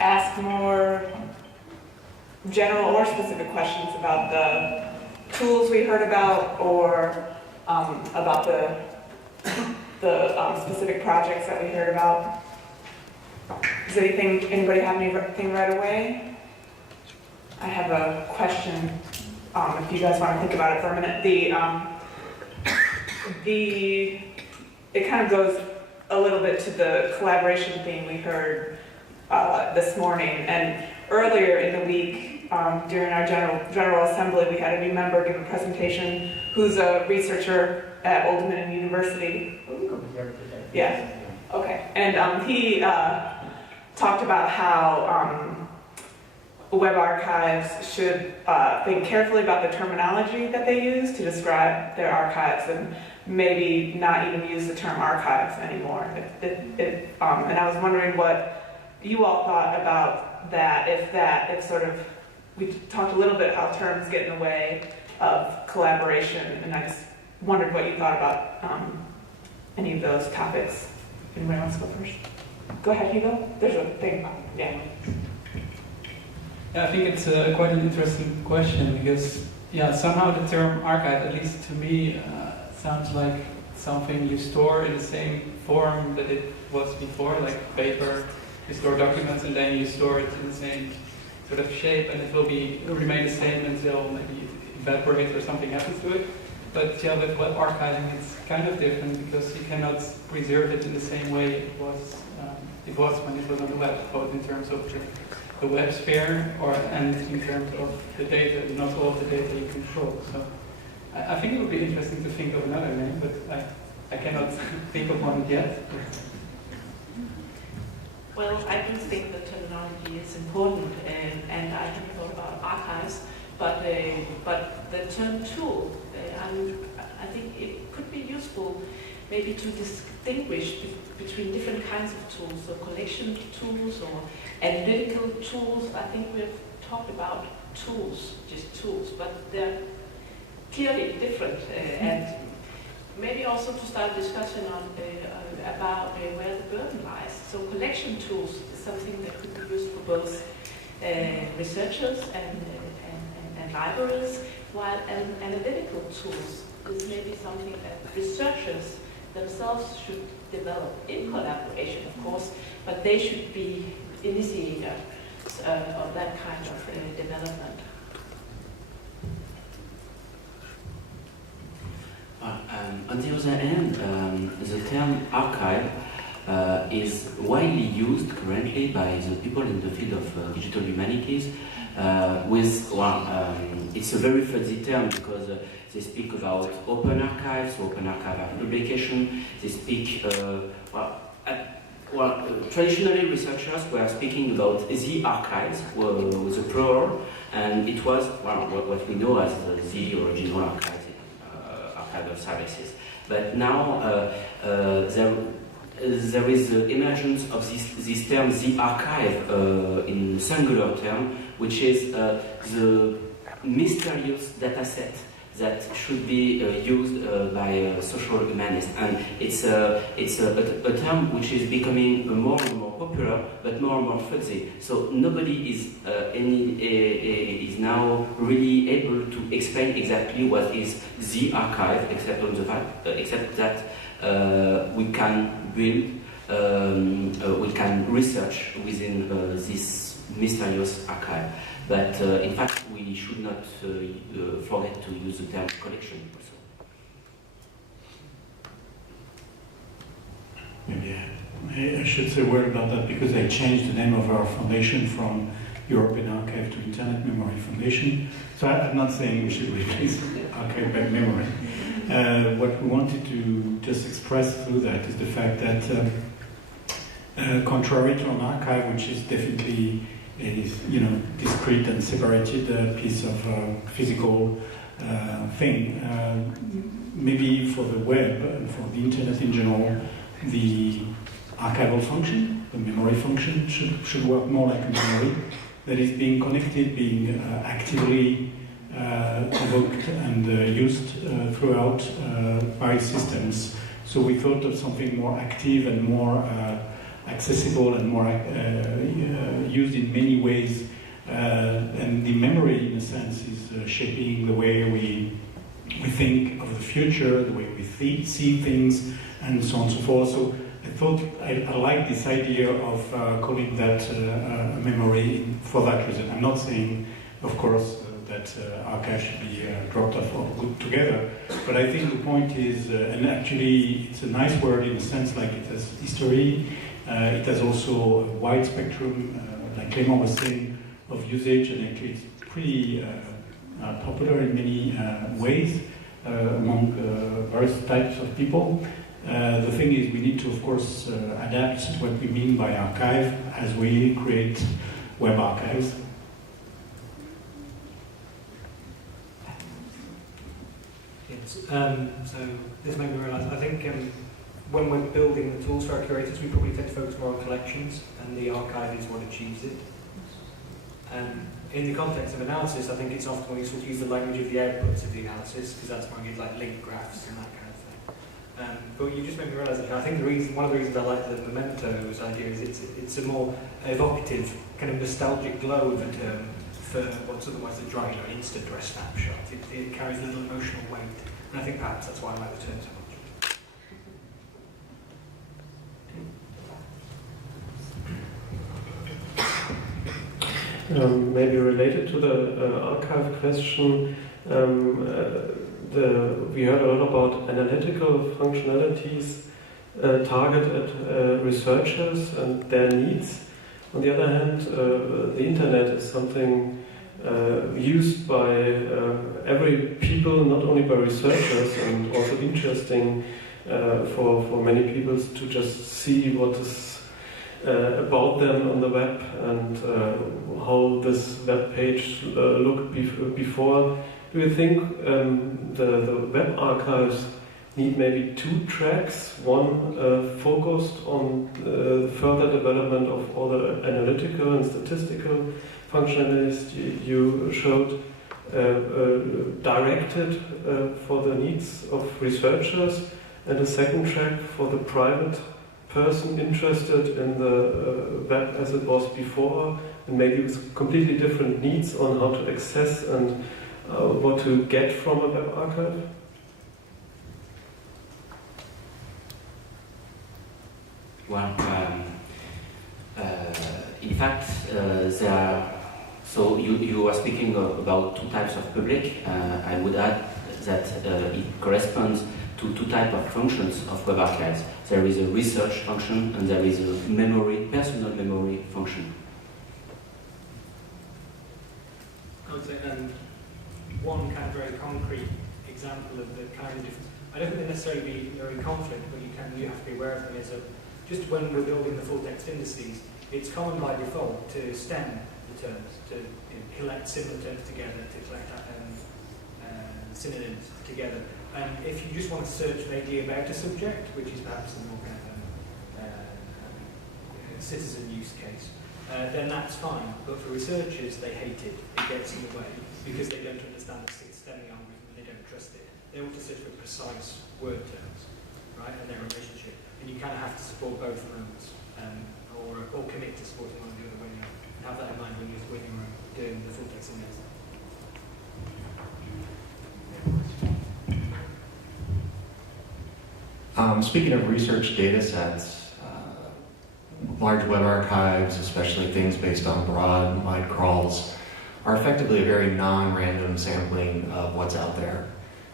ask more general or specific questions about the tools we heard about, or about the specific projects that we heard about. Does anybody have anything right away? I have a question, if you guys want to think about it for a minute. It kind of goes a little bit to the collaboration theme we heard this morning, and earlier in the week, during our General Assembly, we had a new member give a presentation who's a researcher at Old Dominion University. Yeah, okay. And he talked about how web archives should think carefully about the terminology that they use to describe their archives, and maybe not even use the term archives anymore. And I was wondering what you all thought about that, if sort of, we talked a little bit how terms get in the way of collaboration, and I just wondered what you thought about any of those topics. Anybody wants to go first? Go ahead, Hugo. There's a thing. Yeah. Yeah, I think it's quite an interesting question, because somehow the term archive, at least to me, sounds like something you store in the same form that it was before, like paper. You store documents and then you store it in the same sort of shape, and it will remain the same until maybe it evaporates or something happens to it. But with web archiving, it's kind of different, because you cannot preserve it in the same way it was when it was on the web, both in terms of the web sphere and in terms of the data, not all of the data you control. So I think it would be interesting to think of another name, but I cannot think of one yet. Well, I do think the terminology is important, and I haven't thought about archives, but the term tool, I think it could be useful maybe to distinguish between different kinds of tools, so collection tools or analytical tools. I think we've talked about tools, just tools, but they're clearly different, and maybe also to start a discussion on about where the burden lies. So collection tools is something that could be used for both researchers and libraries, while analytical tools is maybe something that researchers themselves should develop in collaboration, of course, but they should be initiators of that kind of development. On the other hand, the term archive is widely used currently by the people in the field of digital humanities. It's a very fuzzy term, because they speak about open archives, open archive publication. They speak, traditionally researchers were speaking about the archives with a plural, and it was what we know as the original archives, archival services. But now there is the emergence of this term, the archive, in singular term, which is the mysterious data set that should be used by social humanists, and it's a term which is becoming more and more popular, but more and more fuzzy. So nobody is now really able to explain exactly what is the archive, except that we can build, we can research within this mysterious archive. But in fact, we should not forget to use the term collection also. Maybe I should say a word about that, because I changed the name of our foundation from European Archive to Internet Memory Foundation. So I'm not saying we should replace archive by memory. What we wanted to just express through that is the fact that contrary to an archive, which is definitely a discrete and separated piece of physical thing, maybe for the web and for the internet in general, the archival function, the memory function, should work more like a memory that is being connected, being actively evoked and used throughout various systems. So we thought of something more active and more accessible and more used in many ways. And the memory, in a sense, is shaping the way we think of the future, the way we see things, and so on and so forth. So I thought I like this idea of calling that a memory for that reason. I'm not saying, of course, that archive should be dropped off altogether, but I think the point is, and actually it's a nice word in a sense, like it has history, it has also a wide spectrum, like Clément was saying, of usage, and actually it's pretty popular in many ways among various types of people. The thing is, we need to, of course, adapt what we mean by archive as we create web archives. Yes. So this made me realise, I think when we're building the tools for our curators, we probably tend to focus more on collections, and the archive is what achieves it. In the context of analysis, I think it's often more useful to use the language of the outputs of the analysis, because that's where you'd like link graphs and that kind of thing. But you just made me realise that I think one of the reasons I like the mementos idea is it's a more evocative, kind of nostalgic glow of a term for what's otherwise a dry, instant dress snapshot. It carries a little emotional weight, and I think perhaps that's why I like the term so much. Maybe related to the archive question, we heard a lot about analytical functionalities targeted at researchers and their needs. On the other hand, the internet is something used by every people, not only by researchers, and also interesting for many people to just see what is about them on the web and how this web page looked before. Do you think the web archives need maybe two tracks? One focused on the further development of all the analytical and statistical functionalities you showed, directed for the needs of researchers, and a second track for the private person interested in the web as it was before, and maybe with completely different needs on how to access and what to get from a web archive? Well, in fact, there are, so you are speaking about two types of public. I would add that it corresponds to two types of functions of web archives. There is a research function and there is a memory, personal memory function. I would say one kind of very concrete example of the kind of difference. I don't think they necessarily are in conflict, but you have to be aware of them. Is just when we're building the full text indices, it's common by default to stem the terms, to collect similar terms together, to collect synonyms together. And if you just want to search vaguely about a subject, which is perhaps a more kind of citizen use case, then that's fine. But for researchers, they hate it. It gets in the way because they don't understand the stemming algorithm and they don't trust it. They want to search for precise word terms, right, and their relationship. And you kind of have to support both modes, or commit to supporting one or the other way. Have that in mind when you're doing the full text index. Speaking of research data sets, large web archives, especially things based on broad, wide crawls, are effectively a very non-random sampling of what's out there.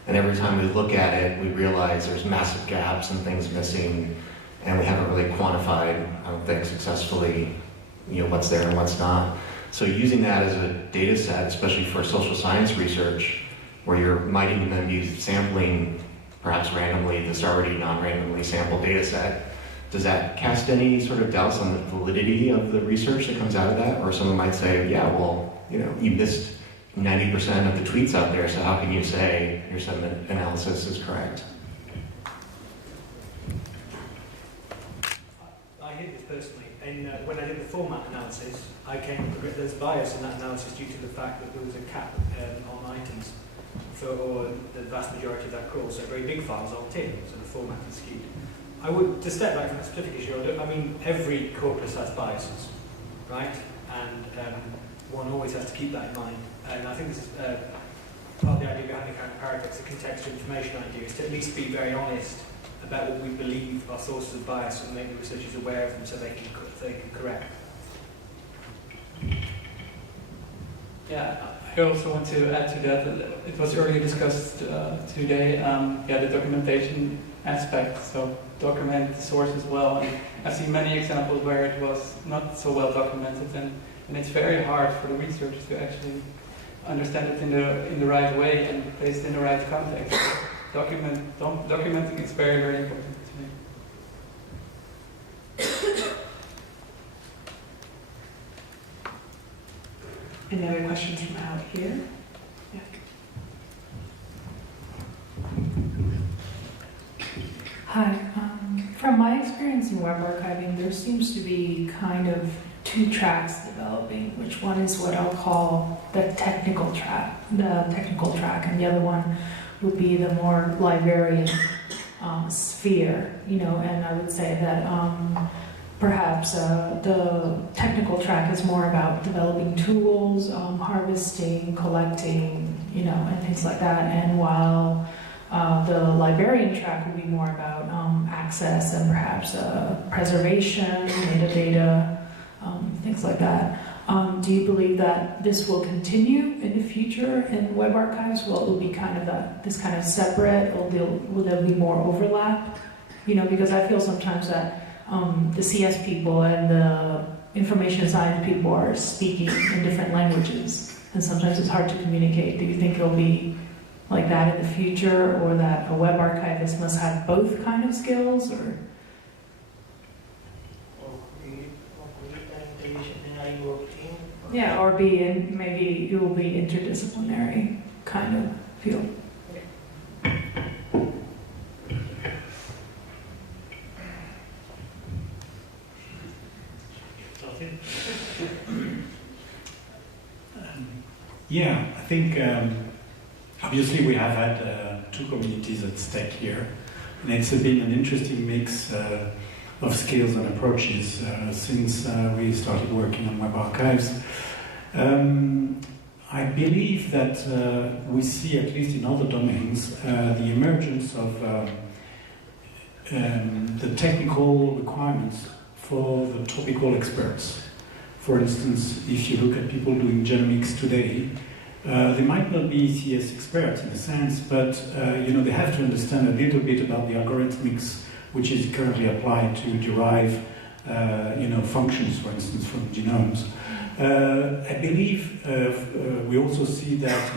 And every time we look at it, we realize there's massive gaps and things missing, and we haven't really quantified, I don't think, successfully, what's there and what's not. So using that as a data set, especially for social science research, where you might even be sampling perhaps randomly this already non-randomly sampled data set, does that cast any sort of doubts on the validity of the research that comes out of that? Or someone might say, yeah, well, you missed 90% of the tweets out there, so how can you say your sentiment analysis is correct? I did this personally. When I did the format analysis, I came to there's bias in that analysis due to the fact that there was a cap on items for the vast majority of that crawl. So very big files are tin, so the format is skewed. I would, to step back from that specific issue, I mean, every corpus has biases, right? And one always has to keep that in mind. And I think this is part of the idea behind the kind of paradox, the contextual information idea, is to at least be very honest about what we believe are sources of bias and make the researchers aware of them so they can correct. Yeah, I also want to add to that. It was earlier discussed today. The documentation aspect. So document the source as well. And I've seen many examples where it was not so well documented, and it's very hard for the researchers to actually understand it in the right way and place it in the right context. Documenting is very, very important to me. Any other questions from out here? Yeah. Hi. From my experience in web archiving, there seems to be kind of two tracks developing, which one is what I'll call the technical track, and the other one would be the more librarian sphere, and I would say that perhaps the technical track is more about developing tools, harvesting, collecting, and things like that, and while the librarian track would be more about access and perhaps preservation, metadata, things like that. Do you believe that this will continue in the future in web archives? Will it be kind of this kind of separate, or will there be more overlap? Because I feel sometimes that the CS people and the information science people are speaking in different languages, and sometimes it's hard to communicate. Do you think it'll be like that in the future, or that a web archivist must have both kind of skills, or? Yeah, or maybe it will be interdisciplinary kind of field. Yeah, I think obviously we have had two communities at stake here, and it's been an interesting mix of skills and approaches since we started working on web archives. I believe that we see, at least in other domains, the emergence of the technical requirements for the topical experts. For instance, if you look at people doing genomics today, they might not be CS experts in a sense, but they have to understand a little bit about the algorithmics which is currently applied to derive functions, for instance, from genomes. I believe we also see that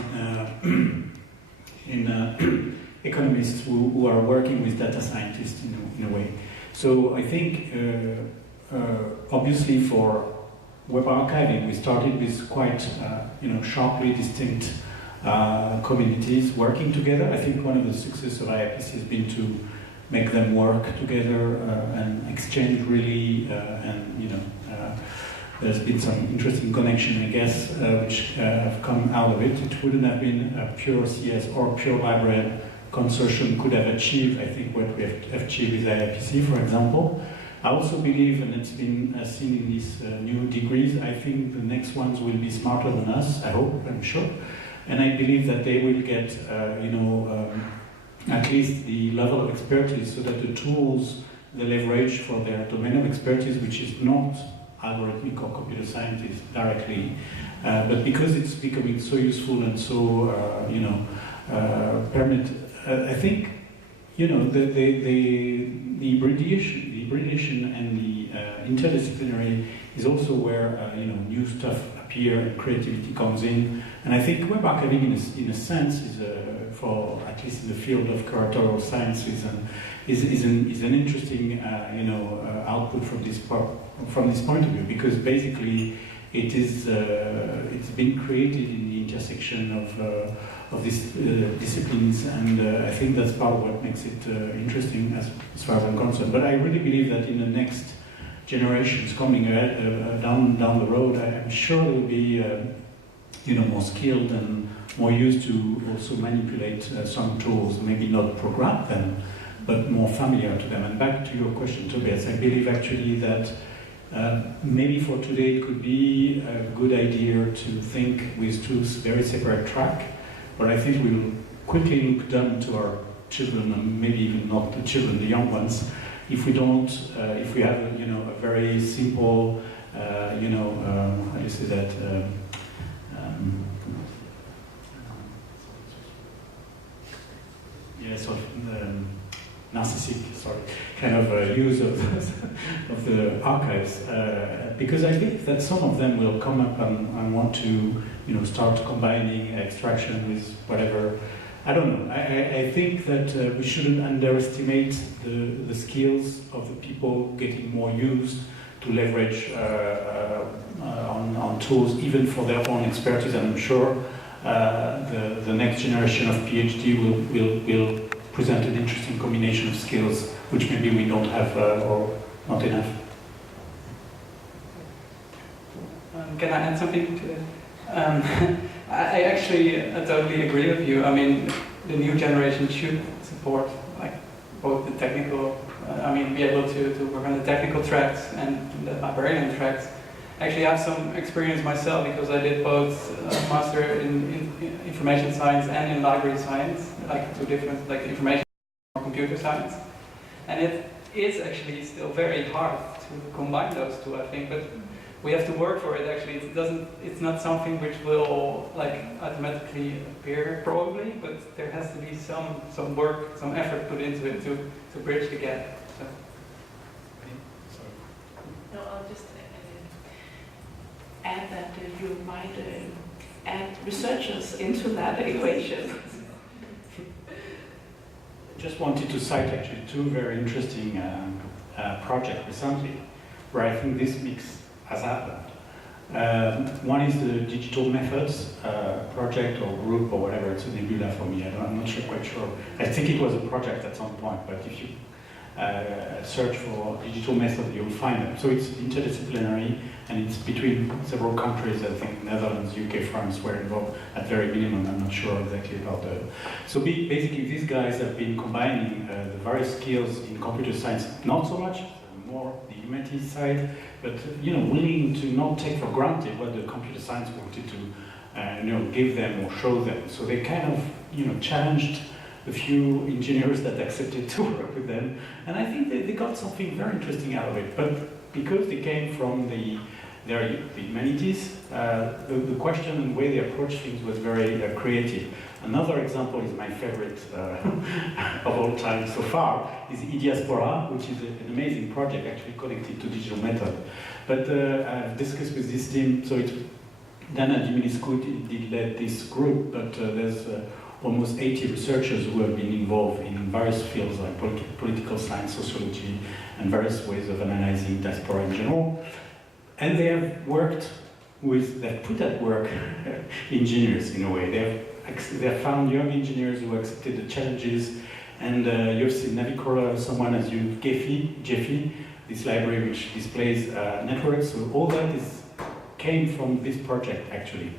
in economists who are working with data scientists in a way. So I think obviously for web archiving, we started with quite sharply distinct communities working together. I think one of the successes of IIPC has been to make them work together and exchange really, there's been some interesting connection, I guess, which have come out of it. It wouldn't have been a pure CS or pure librarian consortium could have achieved, I think, what we have achieved with IIPC, for example. I also believe, and it's been seen in these new degrees, I think the next ones will be smarter than us, I hope, I'm sure. And I believe that they will get, at least the level of expertise so that the tools they leverage for their domain of expertise, which is not algorithmic or computer scientists directly, but because it's becoming so useful and so, permanent, I think, the hybridization and the interdisciplinary is also where new stuff appear and creativity comes in. And I think web archiving, in a sense, is for at least in the field of curatorial sciences, and is an interesting output from this point of view, because basically it's been created in the intersection of these disciplines, and I think that's part of what makes it interesting as far as I'm concerned. But I really believe that in the next generations coming down the road, I'm sure there will be more skilled and more used to also manipulate some tools, maybe not program them, but more familiar to them. And back to your question, Tobias, I believe actually that maybe for today it could be a good idea to think with two very separate tracks, but I think we'll quickly look down to our children, and maybe even not the children, the young ones, if we don't, if we have a very simple, how do you say that? Sort of narcissistic, kind of use of the archives, because I think that some of them will come up and want to, start combining extraction with whatever. I don't know. I think that we shouldn't underestimate the skills of the people getting more used to leverage on tools, even for their own expertise. And I'm sure the next generation of PhD will present an interesting combination of skills, which maybe we don't have or not enough. Can I add something to that? I actually totally agree with you. I mean, the new generation should support both the technical, be able to work on the technical tracks and the librarian tracks. Actually, I have some experience myself because I did both master in information science and in library science, two different, information or computer science. And it is actually still very hard to combine those two, I think, but we have to work for it. Actually, it's not something which will automatically appear probably, but there has to be some work, some effort put into it to bridge the gap. So. No, I'll just add that you might add researchers into that equation. Just wanted to cite actually two very interesting projects recently, where I think this mix has happened. One is the digital methods project or group or whatever. It's a nebula for me. I'm not quite sure. I think it was a project at some point, but if you search for digital method, you'll find them. So it's interdisciplinary, and it's between several countries. I think Netherlands, UK, France were involved at very minimum. I'm not sure exactly about the. So basically, these guys have been combining the various skills in computer science, not so much, more the humanities side, but willing to not take for granted what the computer science wanted to give them or show them. So they kind of challenged a few engineers that accepted to work with them, and I think they got something very interesting out of it. But because they came from the humanities, the question and way they approached things was very creative. Another example is my favorite of all time so far, is eDiaspora, which is an amazing project actually connected to digital method. But I've discussed with this team, so Dana Diminiscu did lead this group, but there's almost 80 researchers who have been involved in various fields like political science, sociology, and various ways of analyzing diaspora in general. And they have worked with, they've put at work engineers in a way. They have found young engineers who accepted the challenges, and you've seen Navicola, someone as you, Jeffy, this library which displays networks. So all that came from this project actually.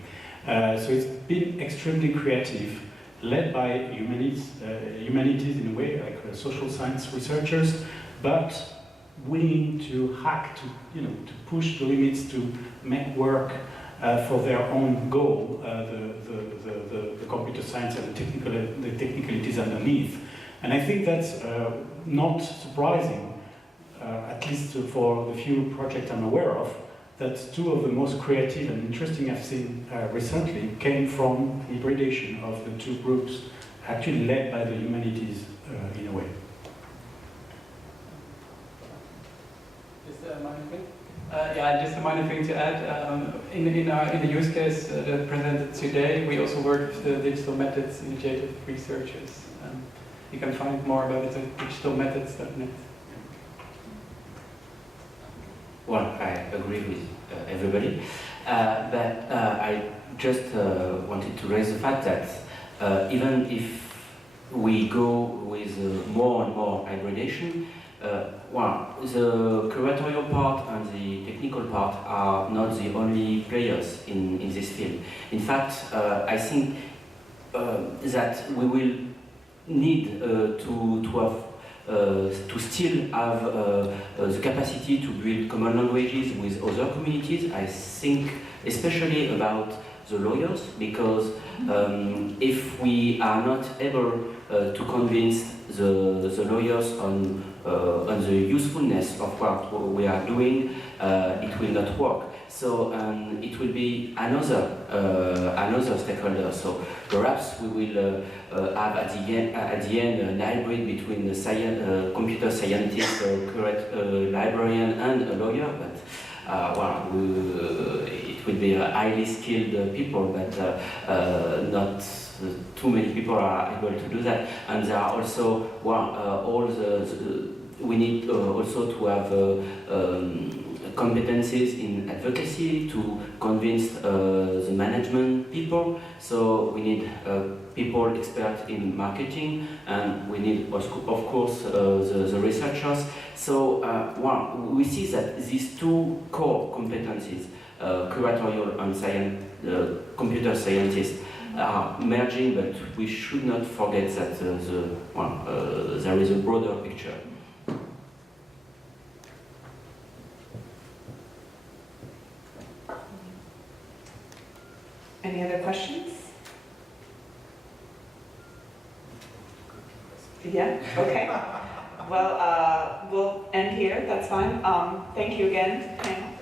So it's been extremely creative, led by humanities in a way, like social science researchers, but willing to hack, to push the limits, to make work for their own goal, the computer science and the technicalities underneath. And I think that's not surprising, at least for the few projects I'm aware of, that two of the most creative and interesting I've seen recently came from hybridation of the two groups, actually led by the humanities in a way. Just a minor thing? Just a minor thing to add. In the use case that presented today, we also work with the Digital Methods Initiative researchers. You can find more about it at digitalmethods.net. Well, I agree with everybody, but I just wanted to raise the fact that even if we go with more and more hybridation, the curatorial part and the technical part are not the only players in this field. In fact, I think that we will need to have to still have the capacity to build common languages with other communities. I think especially about the lawyers, because if we are not able to convince the lawyers on the usefulness of what we are doing, it will not work. So it will be another stakeholder. So perhaps we will have at the end an hybrid between the computer scientist, librarian, and a lawyer. But it will be highly skilled people, but not too many people are able to do that. And there are also we need also to have competencies in advocacy to convince the management people. So we need people expert in marketing, and we need, of course, the researchers. So we see that these two core competencies, curatorial and computer scientists, are merging, but we should not forget that there is a broader picture. Any other questions? Yeah, okay. Well, we'll end here, that's fine. Thank you again, panel.